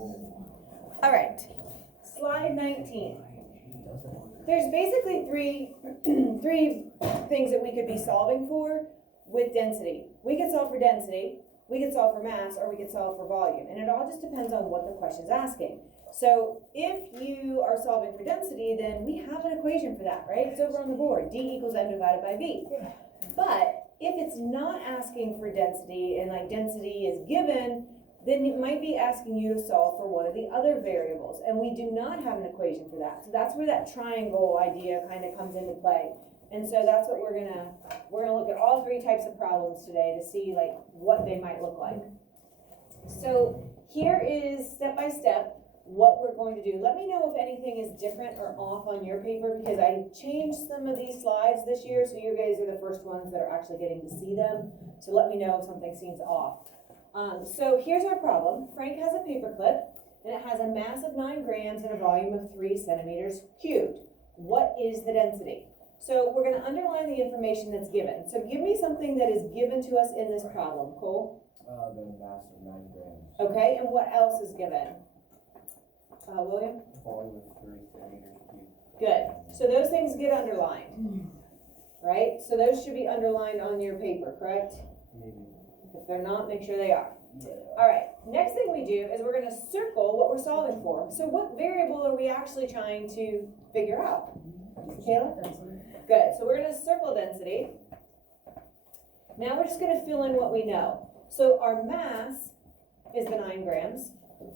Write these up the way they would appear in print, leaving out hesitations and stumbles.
All right, slide 19. There's basically three things that we could be solving for with density. We could solve for density, we could solve for mass, or we could solve for volume. And it all just depends on what the question's asking. So if you are solving for density, then we have an equation for that, right? It's over on the board, D equals M divided by V. But if it's not asking for density, and like density is given, then it might be asking you to solve for one of the other variables. And we do not have an equation for that. So that's where that triangle idea kind of comes into play. And so that's what we're gonna look at all three types of problems today to see like what they might look like. So here is step by step what we're going to do. Let me know if anything is different or off on your paper, because I changed some of these slides this year, so you guys are the first ones that are actually getting to see them. So let me know if something seems off. So here's our problem. Frank has a paper clip, and it has a mass of 9 grams and a volume of 3 centimeters cubed. What is the density? So we're going to underline the information that's given. So give me something that is given to us in this problem, Cole. The mass of 9 grams. Okay, and what else is given? William? Volume of 3 centimeters cubed. Good. So those things get underlined, right? So those should be underlined on your paper, correct? Maybe. If they're not, make sure they are. Yeah. All right, next thing we do is we're going to circle what we're solving for. So what variable are we actually trying to figure out? Kayla? Good. So we're going to circle density. Now we're just going to fill in what we know. So our mass is the 9 grams.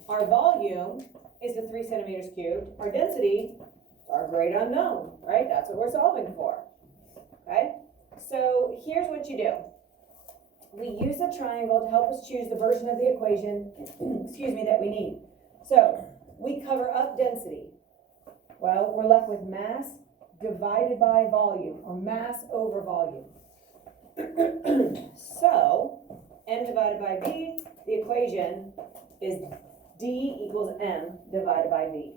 Our volume is the 3 centimeters cubed. Our density is our great unknown, right? That's what we're solving for. Okay? So here's what you do. We use a triangle to help us choose the version of the equation, excuse me, that we need. So we cover up density. Well, we're left with mass divided by volume, or mass over volume. So M divided by V, the equation is D equals M divided by V,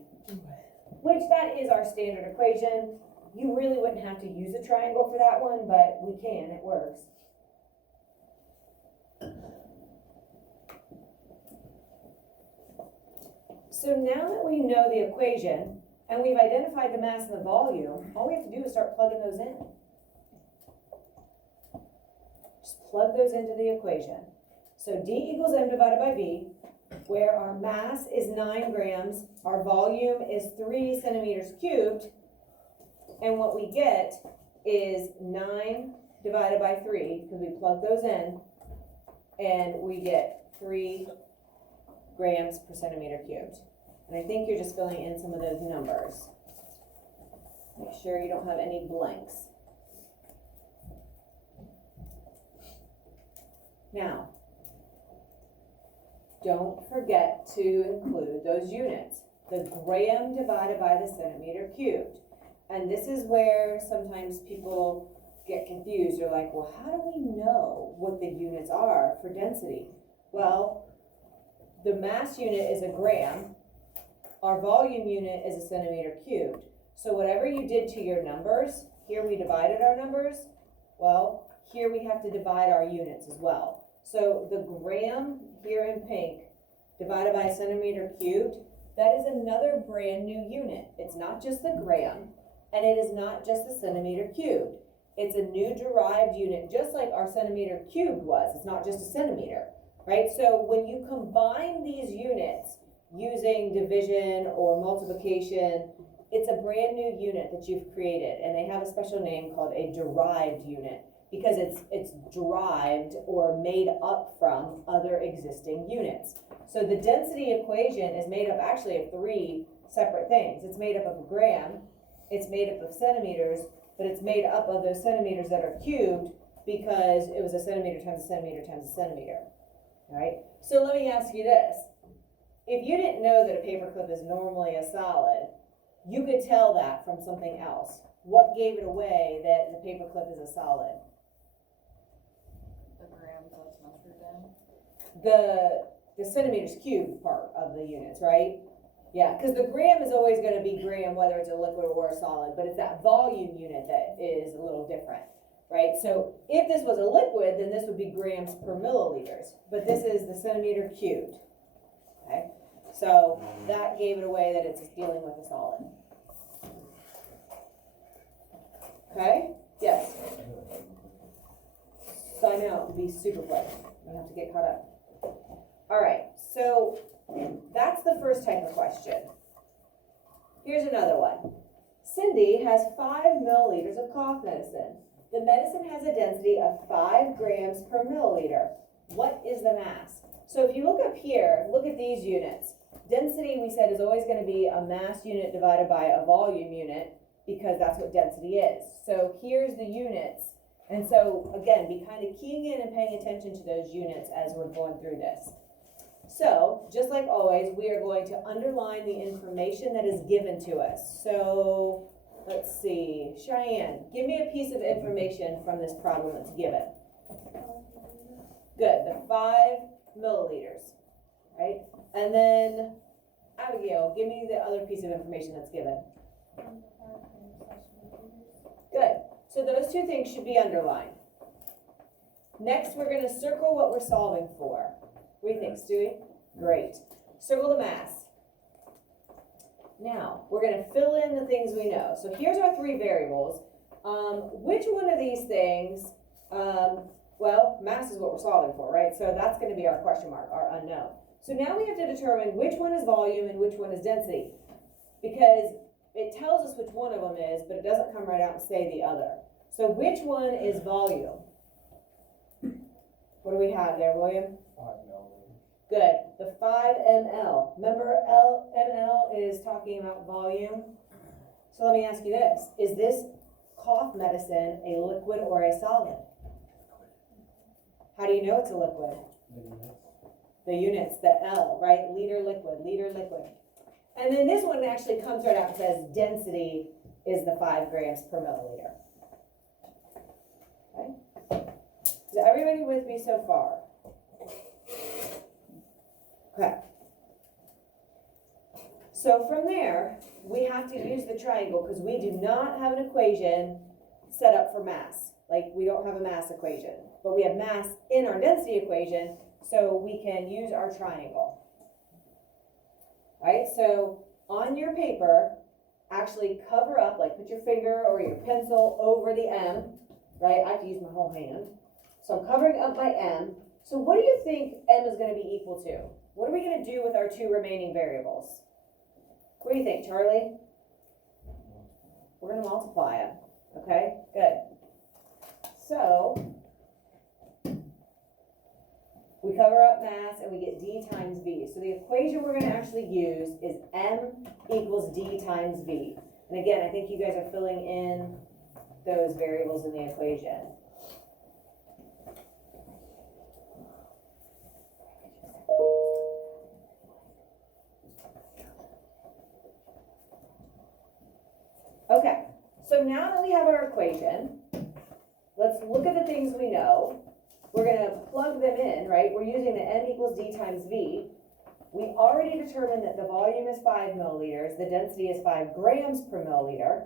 which that is our standard equation. You really wouldn't have to use a triangle for that one, but we can, it works. So now that we know the equation, and we've identified the mass and the volume, all we have to do is start plugging those in. Just plug those into the equation. So D equals M divided by V, where our mass is 9 grams, our volume is 3 centimeters cubed, and what we get is 9 divided by 3, because we plug those in, and we get 3 grams per centimeter cubed. And I think you're just filling in some of those numbers. Make sure you don't have any blanks. Now, don't forget to include those units. The gram divided by the centimeter cubed. And this is where sometimes people get confused. They're like, well, how do we know what the units are for density? Well, the mass unit is a gram. Our volume unit is a centimeter cubed. So whatever you did to your numbers, here we divided our numbers, well, here we have to divide our units as well. So the gram here in pink divided by a centimeter cubed, that is another brand new unit. It's not just the gram, and it is not just the centimeter cubed. It's a new derived unit, just like our centimeter cubed was. It's not just a centimeter, right? So when you combine these units using division or multiplication, it's a brand new unit that you've created, and they have a special name called a derived unit because it's derived or made up from other existing units. So the density equation is made up actually of 3 separate things. It's made up of a gram, it's made up of centimeters, but it's made up of those centimeters that are cubed because it was a centimeter times a centimeter times a centimeter. All right? So let me ask you this. If you didn't know that a paperclip is normally a solid, you could tell that from something else. What gave it away that the paperclip is a solid? The grams that's measured in. The centimeters cubed part of the units, right? Yeah, because the gram is always going to be gram whether it's a liquid or a solid, but it's that volume unit that is a little different, right? So if this was a liquid, then this would be grams per milliliters, but this is the centimeter cubed, okay? So that gave it away that it's dealing with a solid. Okay, yes, so I know, be super quick, I have to get caught up. All right, so that's the first type of question. Here's another one. Cindy has 5 milliliters of cough medicine. The medicine has a density of 5 grams per milliliter. What is the mass? So if you look up here, look at these units. Density, we said, is always going to be a mass unit divided by a volume unit, because that's what density is. So here's the units. And so again, be kind of keying in and paying attention to those units as we're going through this. So just like always, we are going to underline the information that is given to us. So let's see, Cheyenne, give me a piece of information from this problem that's given. Good, the 5 milliliters, right? And then Abigail, give me the other piece of information that's given. Good, so those 2 things should be underlined. Next, we're gonna circle what we're solving for. What do you think, Stewie? Great. Circle the mass. Now, we're gonna fill in the things we know. So here's our 3 variables. Which one of these things, well, mass is what we're solving for, right? So that's gonna be our question mark, our unknown. So now we have to determine which one is volume and which one is density, because it tells us which one of them is, but it doesn't come right out and say the other. So which one is volume? What do we have there, William? 5 milliliters. Good, the 5 ml. Remember ml is talking about volume? So let me ask you this. Is this cough medicine a liquid or a solid? How do you know it's a liquid? The units. The units, the L, right? Liter liquid, liter liquid. And then this one actually comes right out and says density is the 5 grams per milliliter. Okay? Is everybody with me so far? Okay. So from there, we have to use the triangle because we do not have an equation set up for mass. Like, we don't have a mass equation, but we have mass in our density equation, so we can use our triangle. Right? So on your paper, actually cover up, like put your finger or your pencil over the M, right? I have to use my whole hand. So I'm covering up my M. So what do you think M is going to be equal to? What are we going to do with our 2 remaining variables? What do you think, Charlie? We're going to multiply them. Okay, good. So we cover up mass and we get D times V. So the equation we're going to actually use is M equals D times V. And again, I think you guys are filling in those variables in the equation. Okay, so now that we have our equation, let's look at the things we know. We're going to plug them in, right? We're using the M equals D times V. We already determined that the volume is 5 milliliters, the density is 5 grams per milliliter.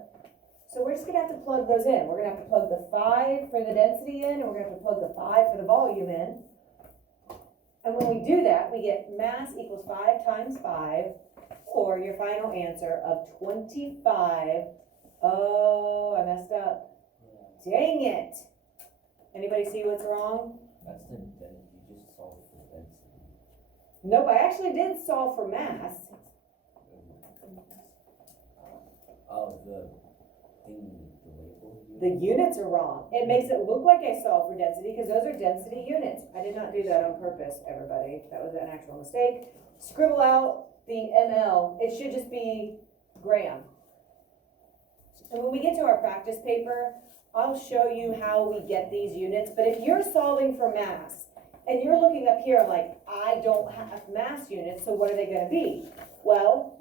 So we're just going to have to plug those in. We're going to have to plug the 5 for the density in, and we're going to have to plug the 5 for the volume in. And when we do that, we get mass equals 5 times 5, or your final answer of 25. Oh, I messed up. Dang it. Anybody see what's wrong? That's the density. You just solved for density. Nope, I actually did solve for mass. Oh, the thing, the label. The units are wrong. It makes it look like I solved for density because those are density units. I did not do that on purpose, everybody. That was an actual mistake. Scribble out the ml. It should just be gram. And when we get to our practice paper, I'll show you how we get these units. But if you're solving for mass and you're looking up here like, I don't have mass units, so what are they going to be? Well,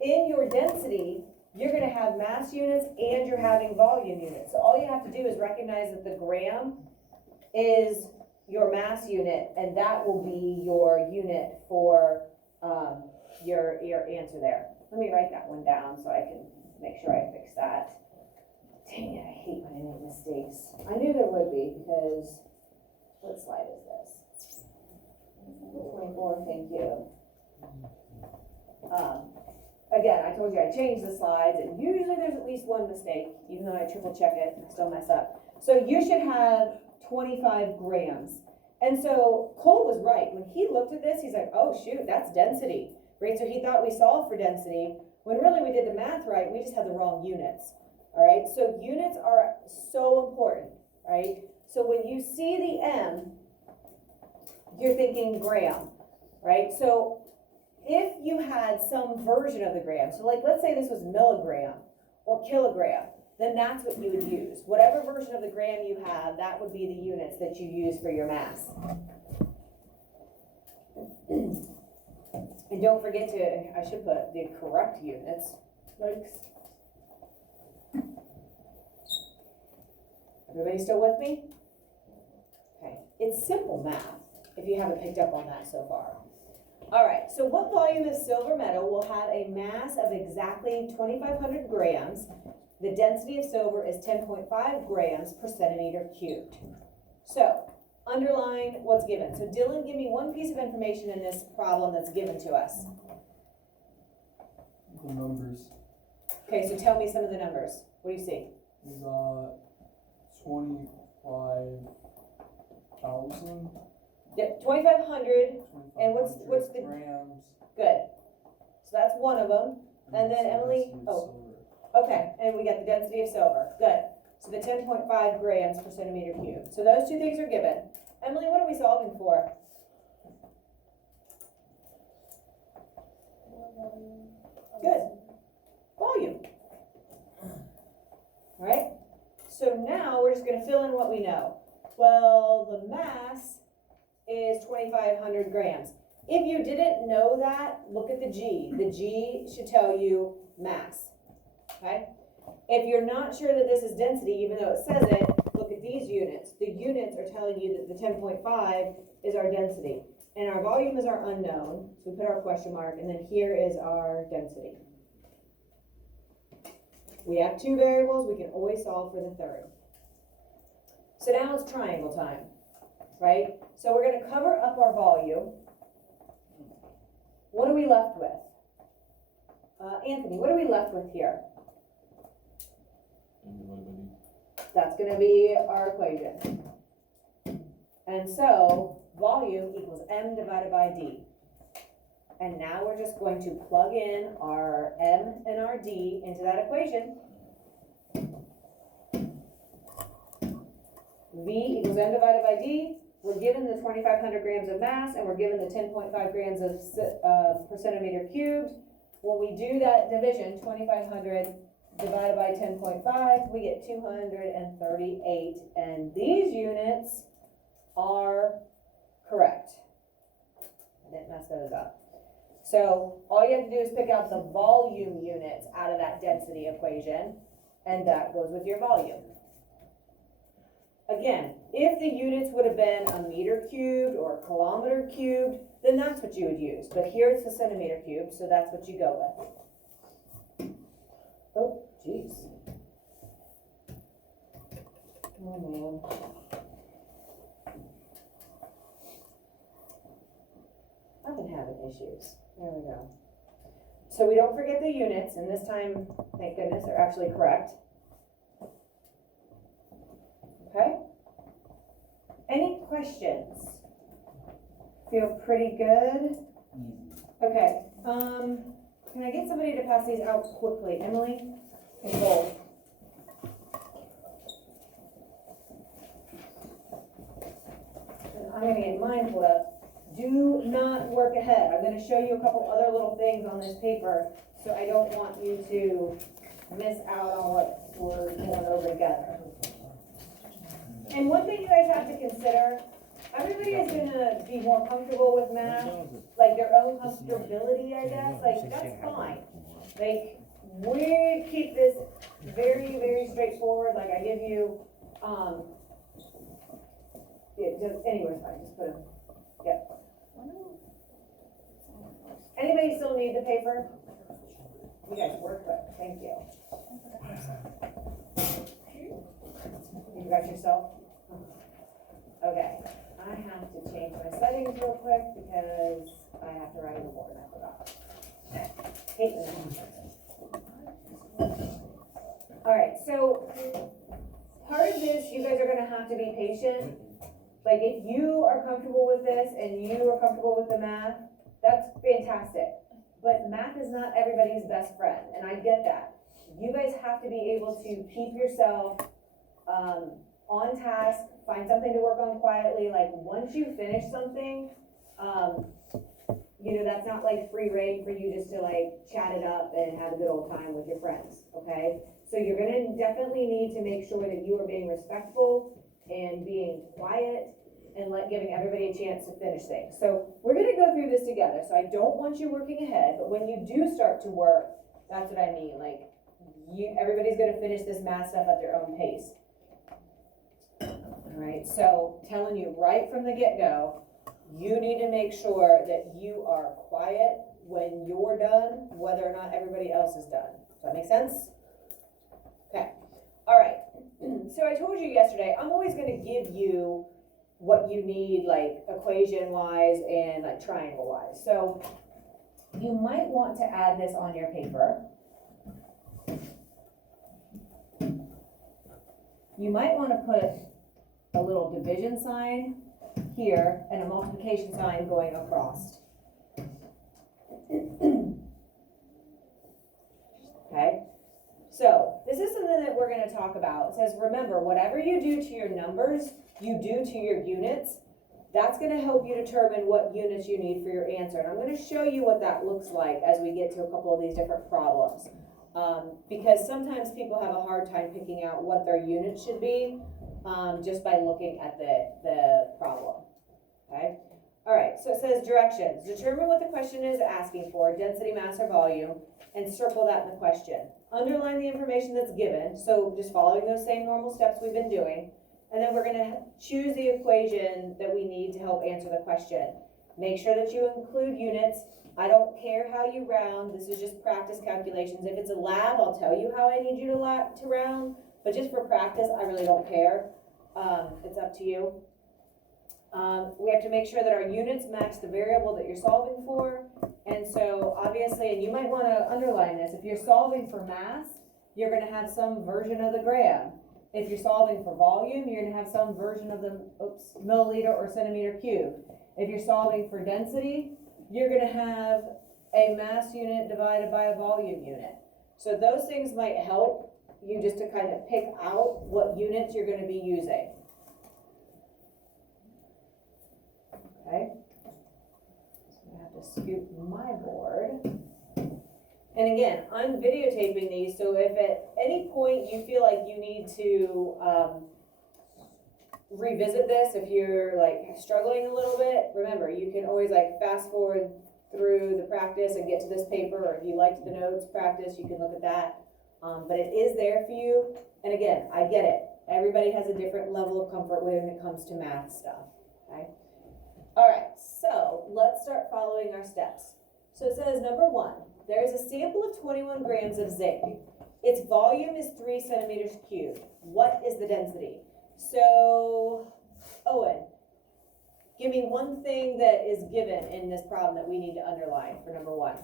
in your density, you're going to have mass units and you're having volume units. So all you have to do is recognize that the gram is your mass unit, and that will be your unit for your answer there. Let me write that one down so I can make sure I fix that. Dang it, I hate when I make mistakes. I knew there would be because, what slide is this? 24, thank you. Again, I told you I changed the slides, and usually there's at least one mistake, even though I triple check it, I still mess up. So you should have 25 grams. And so Cole was right. When he looked at this, he's like, oh shoot, that's density, right? So he thought we solved for density, when really we did the math right, we just had the wrong units, all right? So units are so important, right? So when you see the M, you're thinking gram, right? So if you had some version of the gram, so like let's say this was milligram or kilogram, then that's what you would use. Whatever version of the gram you have, that would be the units that you use for your mass. And don't forget to, I should put the correct units. Yikes. Everybody still with me? Okay, it's simple math, if you haven't picked up on that so far. All right, so what volume of silver metal will have a mass of exactly 2,500 grams? The density of silver is 10.5 grams per centimeter cubed. So, underline what's given. So Dylan, give me one piece of information in this problem that's given to us. The numbers. Okay, so tell me some of the numbers. What do you see? We got 25,000. Yep, 2,500, and what's the- grams? good. So that's one of them. And then that's the Emily- density of oh. silver. Okay, and we got the density of silver, good. So the 10.5 grams per centimeter cubed. So those two things are given. Emily, what are we solving for? Good. Volume. All right, so now we're just gonna fill in what we know. Well, the mass is 2,500 grams. If you didn't know that, look at the G. The G should tell you mass, okay? If you're not sure that this is density, even though it says it, look at these units. The units are telling you that the 10.5 is our density. And our volume is our unknown, so we put our question mark, and then here is our density. We have two variables, we can always solve for the third. So now it's triangle time, right? So we're gonna cover up our volume. What are we left with? Anthony, what are we left with here? That's gonna be our equation. And so, volume equals M divided by D. And now we're just going to plug in our M and our D into that equation. V equals M divided by D. We're given the 2,500 grams of mass, and we're given the 10.5 grams of per centimeter cubed. When we do that division, 2,500 divided by 10.5, we get 238, and these units are correct. I didn't mess those up. So all you have to do is pick out the volume units out of that density equation, and that goes with your volume. Again, if the units would have been a meter cubed or a kilometer cubed, then that's what you would use. But here it's the centimeter cubed, so that's what you go with. Oh, jeez. Oh, man. I've been having issues. There we go. So we don't forget the units, and this time, thank goodness, they're actually correct. Okay? Any questions? Feel pretty good? Okay, can I get somebody to pass these out quickly? Emily and Cole. And I'm gonna get mine pulled up. Do not work ahead. I'm gonna show you a couple other little things on this paper, so I don't want you to miss out on what we're going over together. And one thing you guys have to consider, everybody is gonna be more comfortable with math, like their own comfortability, I guess, like, that's fine. Like, we keep this very, very straightforward, like I give you, yeah, just, anywhere's fine, just put them, yep. Anybody still need the paper? You guys work quick, thank you. You got yourself? Okay, I have to change my settings real quick because I have to write on the board, I forgot. Hate the numbers. Alright, so part of this, you guys are gonna have to be patient. Like, if you are comfortable with this and you are comfortable with the math, that's fantastic. But math is not everybody's best friend, and I get that. You guys have to be able to keep yourself, on task, find something to work on quietly. Like, once you finish something, you know, that's not like free reign for you just to like chat it up and have a good old time with your friends, okay? So you're gonna definitely need to make sure that you are being respectful and being quiet and giving everybody a chance to finish things. So we're gonna go through this together. So I don't want you working ahead, but when you do start to work, that's what I mean. Like, everybody's gonna finish this math stuff at their own pace. All right, so telling you right from the get-go, you need to make sure that you are quiet when you're done, whether or not everybody else is done. Does that make sense? Okay, all right. So I told you yesterday, I'm always gonna give you what you need, like equation-wise and like triangle-wise. So you might want to add this on your paper. You might want to put a little division sign here and a multiplication sign going across. Okay, so this is something that we're going to talk about. It says, remember, whatever you do to your numbers, you do to your units. That's going to help you determine what units you need for your answer. And I'm going to show you what that looks like as we get to a couple of these different problems. Because sometimes people have a hard time picking out what their units should be just by looking at the problem. Okay? All right, so it says directions. Determine what the question is asking for, density, mass, or volume, and circle that in the question. Underline the information that's given, so just following those same normal steps we've been doing. And then we're gonna choose the equation that we need to help answer the question. Make sure that you include units. I don't care how you round, this is just practice calculations. If it's a lab, I'll tell you how I need you to round, but just for practice, I really don't care. It's up to you. We have to make sure that our units match the variable that you're solving for. And so obviously, and you might wanna underline this, if you're solving for mass, you're gonna have some version of the gram. If you're solving for volume, you're gonna have some version of the milliliter or centimeter cubed. If you're solving for density, you're gonna have a mass unit divided by a volume unit. So those things might help you just to kind of pick out what units you're gonna be using. Okay, so I have to scoop my board. And again, I'm videotaping these, so if at any point you feel like you need to revisit this, if you're like struggling a little bit, remember, you can always like fast forward through the practice and get to this paper, or if you liked the notes practice, you can look at that. But it is there for you. And again, I get it. Everybody has a different level of comfort when it comes to math stuff, okay? All right, so let's start following our steps. So it says, number 1, there is a sample of 21 grams of zinc. Its volume is 3 centimeters cubed. What is the density? So, Owen, give me one thing that is given in this problem that we need to underline for number 1.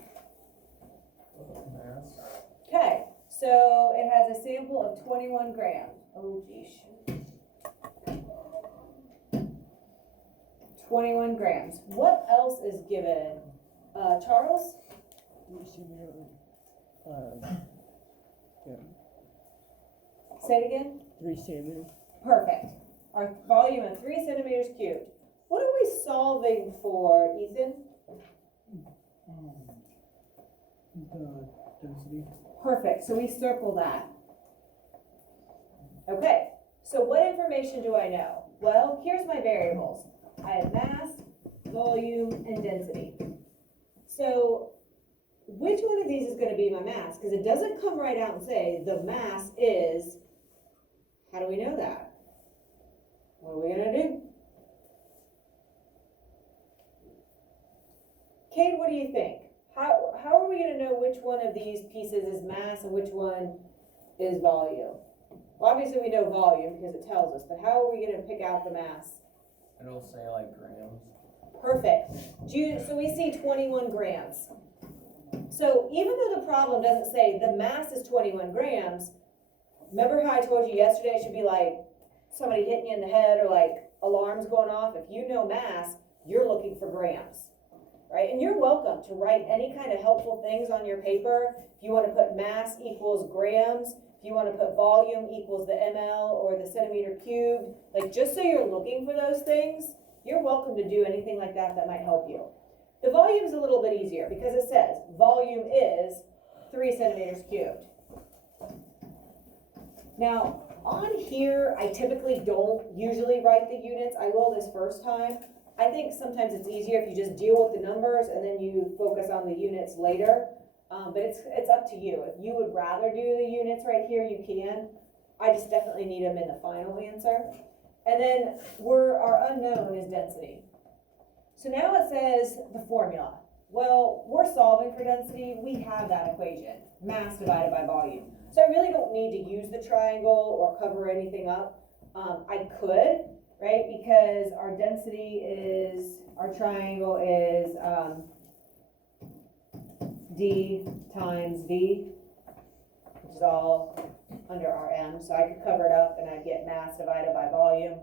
Mass. Okay, so it has a sample of 21 grams. Oh, geez. 21 grams. What else is given? Charles? Say it again. 3 centimeters. Perfect. Our volume of 3 centimeters cubed. What are we solving for, Ethan? The density. Perfect, so we circle that. Okay, so what information do I know? Well, here's my variables. I have mass, volume, and density. So which one of these is going to be my mass? Because it doesn't come right out and say the mass is, how do we know that? What are we going to do? Kate, what do you think? How are we going to know which one of these pieces is mass and which one is volume? Well, obviously we know volume because it tells us, but how are we going to pick out the mass? It'll say like grams. Perfect. So we see 21 grams. So even though the problem doesn't say the mass is 21 grams, remember how I told you yesterday it should be like somebody hitting you in the head or like alarms going off? If you know mass, you're looking for grams, right? And you're welcome to write any kind of helpful things on your paper. If you want to put mass equals grams, if you want to put volume equals the ml or the centimeter cubed, like just so you're looking for those things, you're welcome to do anything like that that might help you. The volume is a little bit easier because it says volume is 3 centimeters cubed. Now, on here, I typically don't usually write the units. I will this first time. I think sometimes it's easier if you just deal with the numbers and then you focus on the units later. But it's up to you. If you would rather do the units right here, you can. I just definitely need them in the final answer. And then our unknown is density. So now it says the formula. Well, we're solving for density. We have that equation, mass divided by volume. So I really don't need to use the triangle or cover anything up. I could, right? Because our density is, our triangle is D times V, which is all under RM. So I could cover it up and I'd get mass divided by volume.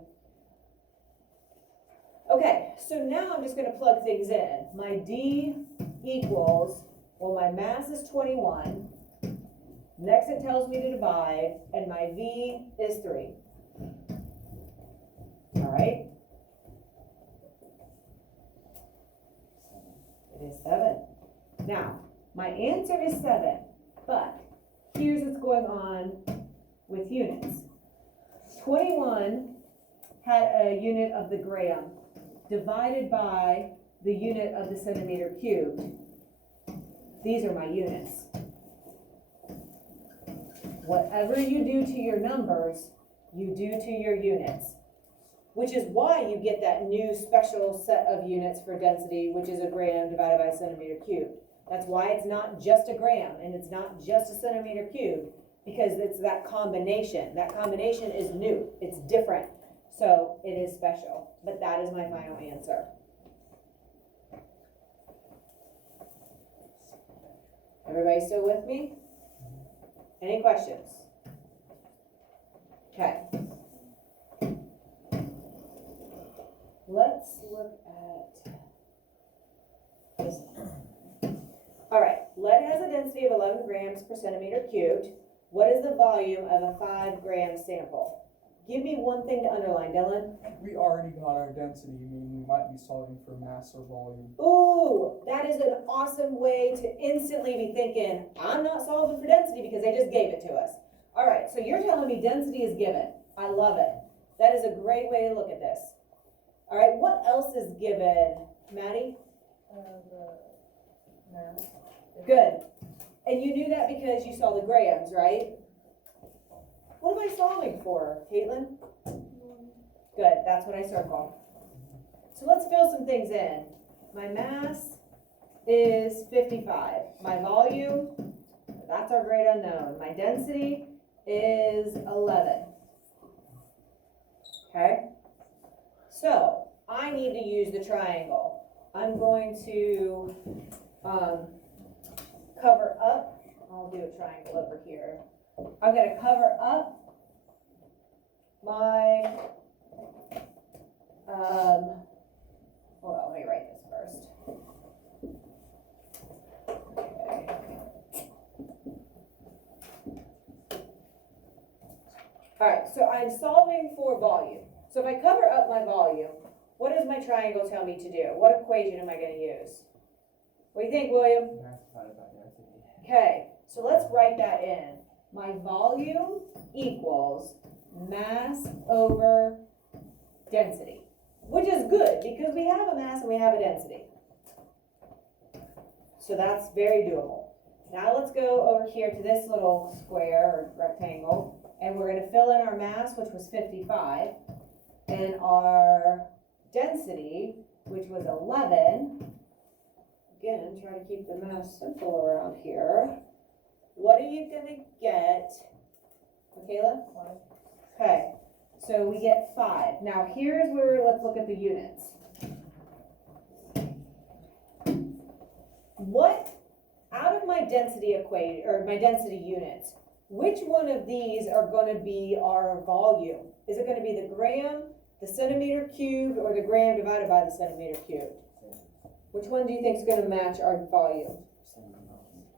Okay, so now I'm just going to plug things in. My D equals, well, my mass is 21. Next it tells me to divide, and my V is 3. All right? It is 7. Now, my answer is 7, but here's what's going on with units. 21 had a unit of the gram divided by the unit of the centimeter cubed. These are my units. Whatever you do to your numbers, you do to your units, which is why you get that new special set of units for density, which is a gram divided by a centimeter cubed. That's why it's not just a gram and it's not just a centimeter cubed, because it's that combination. That combination is new. It's different. So it is special, but that is my final answer. Everybody still with me? Any questions? Okay. Let's look at this one. All right, lead has a density of 11 grams per centimeter cubed. What is the volume of a 5-gram sample? Give me one thing to underline, Dylan. We already got our density, meaning we might be solving for mass or volume. Ooh, that is an awesome way to instantly be thinking, I'm not solving for density because they just gave it to us. All right, so you're telling me density is given. I love it. That is a great way to look at this. All right, what else is given, Maddie? The mass. Good. And you knew that because you saw the grams, right? What am I solving for, Caitlin? Good, that's what I circled. So let's fill some things in. My mass is 55. My volume, that's our great unknown. My density is 11. Okay? So I need to use the triangle. I'm going to cover up. I'll do a triangle over here. I'm going to cover up my, hold on, let me write this first. Okay. All right, so I'm solving for volume. So if I cover up my volume, what does my triangle tell me to do? What equation am I going to use? What do you think, William? Mass divided by density. Okay, so let's write that in. My volume equals mass over density, which is good because we have a mass and we have a density. So that's very doable. Now let's go over here to this little square or rectangle, and we're going to fill in our mass, which was 55, and our density, which was 11. Again, try to keep the math simple around here. What are you going to get, Michaela? 5. Okay, so we get 5. Now here's where let's look at the units. what, out of my density equation, or my density units, which one of these are gonna be our volume? Is it gonna be the gram, the centimeter cubed, or the gram divided by the centimeter cubed? Which one do you think is gonna match our volume?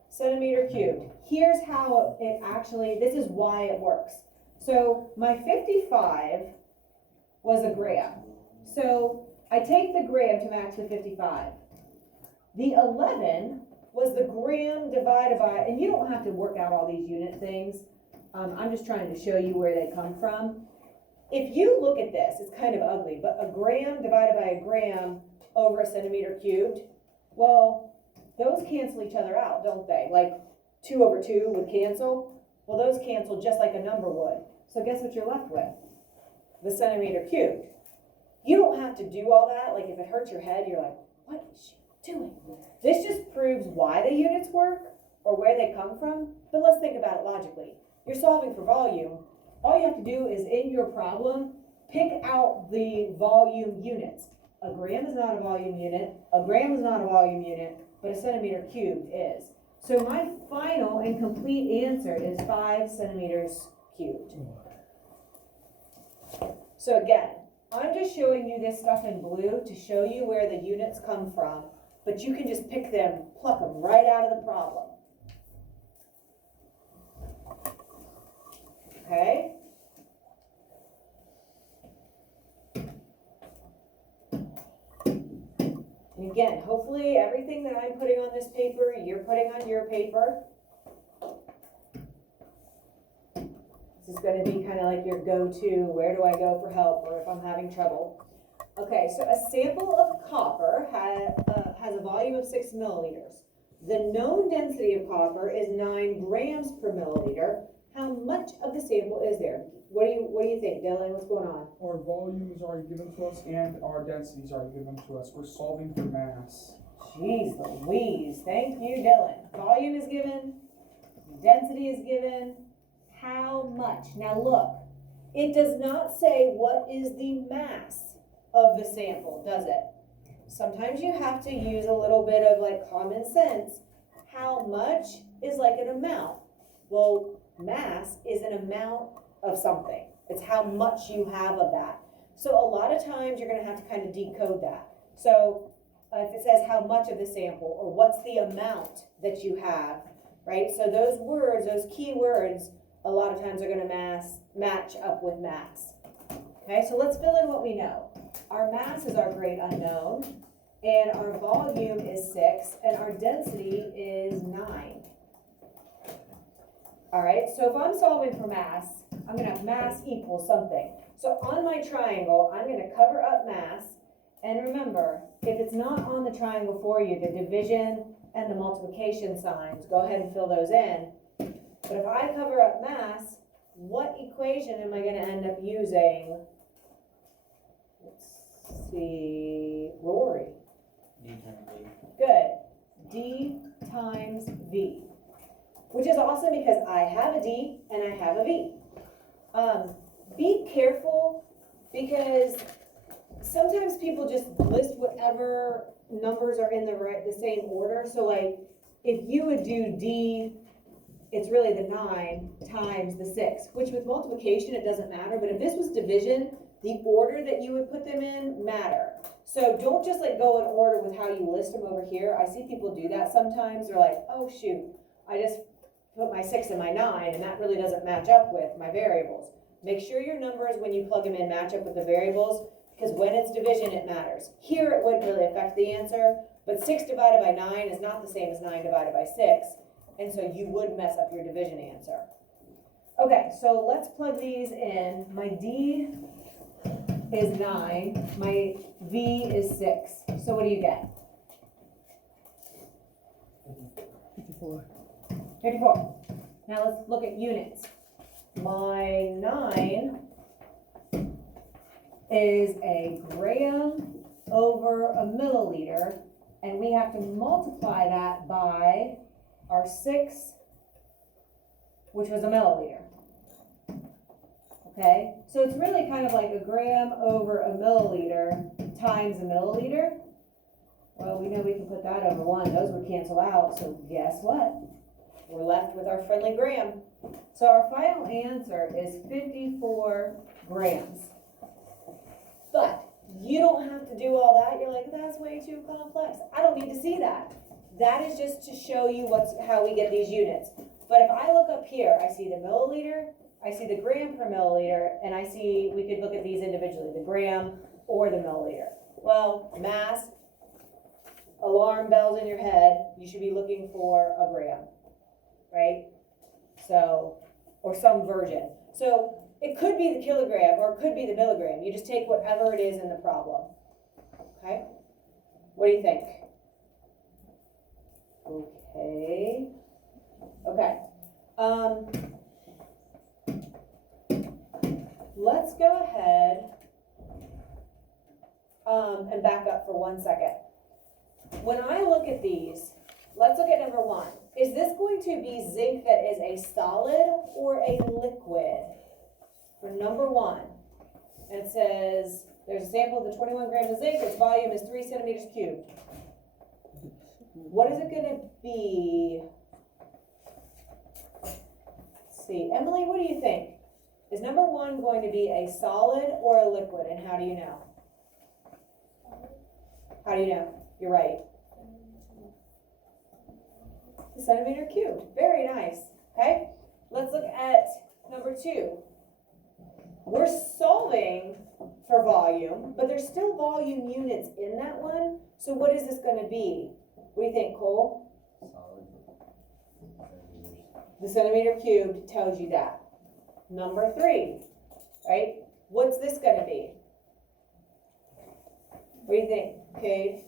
Centimeter cubed. Here's how it actually, this is why it works. So my 55 was a gram. So I take the gram to match the 55. The 11 was the gram divided by, and you don't have to work out all these unit things. I'm just trying to show you where they come from. If you look at this, it's kind of ugly, but a gram divided by a gram over a centimeter cubed, well, those cancel each other out, don't they? Like 2 over 2 would cancel. Well, those cancel just like a number would. So guess what you're left with? The centimeter cubed. You don't have to do all that. Like if it hurts your head, you're like, what is she doing? This just proves why the units work or where they come from. But let's think about it logically. You're solving for volume. All you have to do is in your problem, pick out the volume units. A gram is not a volume unit. A gram is not a volume unit, but a centimeter cubed is. So my final and complete answer is 5 centimeters cubed. So again, I'm just showing you this stuff in blue to show you where the units come from, but you can just pick them, pluck them right out of the problem. Okay? And again, hopefully everything that I'm putting on this paper, you're putting on your paper. This is going to be kind of like your go-to, where do I go for help, or if I'm having trouble. Okay, so a sample of copper has a volume of 6 milliliters. The known density of copper is 9 grams per milliliter. How much of the sample is there? What do you think, Dylan? What's going on? Our volume is already given to us and our densities are given to us. We're solving for mass. Jeez Louise. Thank you, Dylan. Volume is given. Density is given. How much? Now look, it does not say what is the mass of the sample, does it? Sometimes you have to use a little bit of like common sense. How much is like an amount? Well, mass is an amount of something. It's how much you have of that. So a lot of times you're going to have to kind of decode that. So if it says how much of the sample or what's the amount that you have, right? So those words, those key words, a lot of times are going to match up with mass. Okay, so let's fill in what we know. Our mass is our great unknown, and our volume is 6, and our density is 9. All right, so if I'm solving for mass, I'm going to have mass equals something. So on my triangle, I'm going to cover up mass, and remember, if it's not on the triangle for you, the division and the multiplication signs, go ahead and fill those in. But if I cover up mass, what equation am I going to end up using? Let's see, Rory. D times V. Good. D times V. Which is awesome because I have a D and I have a V. Be careful because sometimes people just list whatever numbers are in the same order. So like if you would do D, it's really the 9 times the 6, which with multiplication, it doesn't matter. But if this was division, the order that you would put them in matter. So don't just like go in order with how you list them over here. I see people do that sometimes. They're like, oh shoot, I just put my 6 and my 9 and that really doesn't match up with my variables. Make sure your numbers, when you plug them in, match up with the variables, because when it's division, it matters. Here, it wouldn't really affect the answer, but 6 divided by 9 is not the same as 9 divided by 6. And so you would mess up your division answer. Okay, so let's plug these in. My D is 9. My V is 6. So what do you get? 54. 54. Now let's look at units. My 9 is a gram over a milliliter, and we have to multiply that by our 6, which was a milliliter. Okay, so it's really kind of like a gram over a milliliter times a milliliter. Well, we know we can put that over 1, those would cancel out, so guess what? We're left with our friendly gram. So our final answer is 54 grams. But you don't have to do all that. You're like, that's way too complex. I don't need to see that. That is just to show you how we get these units. But if I look up here, I see the milliliter, I see the gram per milliliter, and I see, we could look at these individually, the gram or the milliliter. Well, mass, alarm bells in your head, you should be looking for a gram, right? So, or some version. So it could be the kilogram or it could be the milligram. You just take whatever it is in the problem. Okay? What do you think? Okay. Okay. Let's go ahead and back up for 1 second. When I look at these, let's look at number 1. Is this going to be zinc that is a solid or a liquid? For number 1, and it says there's a sample of the 21 grams of zinc, its volume is 3 centimeters cubed. What is it going to be? Let's see, Emily, what do you think? Is number 1 going to be a solid or a liquid, and how do you know? How do you know? You're right. A centimeter cubed. Very nice. Okay, let's look at number 2. We're solving for volume, but there's still volume units in that one. So what is this going to be? What do you think, Cole? Solid centimeters. The centimeter cubed tells you that. Number 3, right? What's this going to be? What do you think, Cade?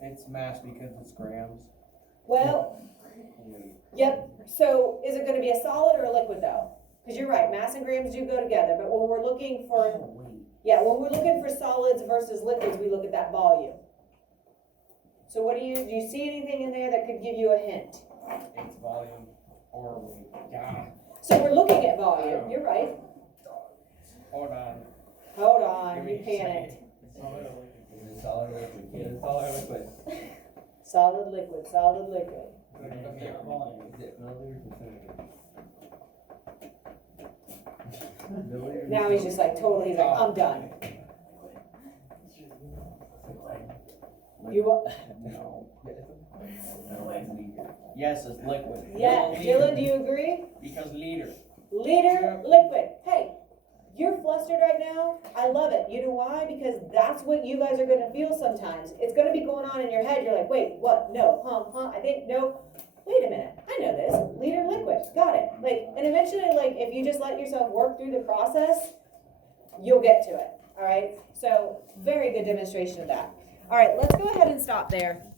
It's mass because it's grams. Well, yep. So is it going to be a solid or a liquid though? Because you're right, mass and grams do go together. But when we're looking for, when we're looking for solids versus liquids, we look at that volume. So do you see anything in there that could give you a hint? It's volume or weight. Yeah. So we're looking at volume. You're right. Hold on. Hold on, Give me you a panicked. Is it solid or liquid? Yeah, it's solid or liquid. Solid, liquid, solid, liquid. Okay, volume. Is it milliliters or centimeters? Milliliters? Now he's just like totally, he's like, I'm done. You wa- No. No, it's liter. Yes, it's liquid. Yeah, Liter. Dylan, do you agree? Because liter. Liter, liquid. Hey, you're flustered right now. I love it. You know why? Because that's what you guys are going to feel sometimes. It's going to be going on in your head. You're like, wait, what? No, I think, no. Wait a minute. I know this. Liter, liquid. Got it. And eventually, if you just let yourself work through the process, you'll get to it. All right? So, very good demonstration of that. All right, let's go ahead and stop there.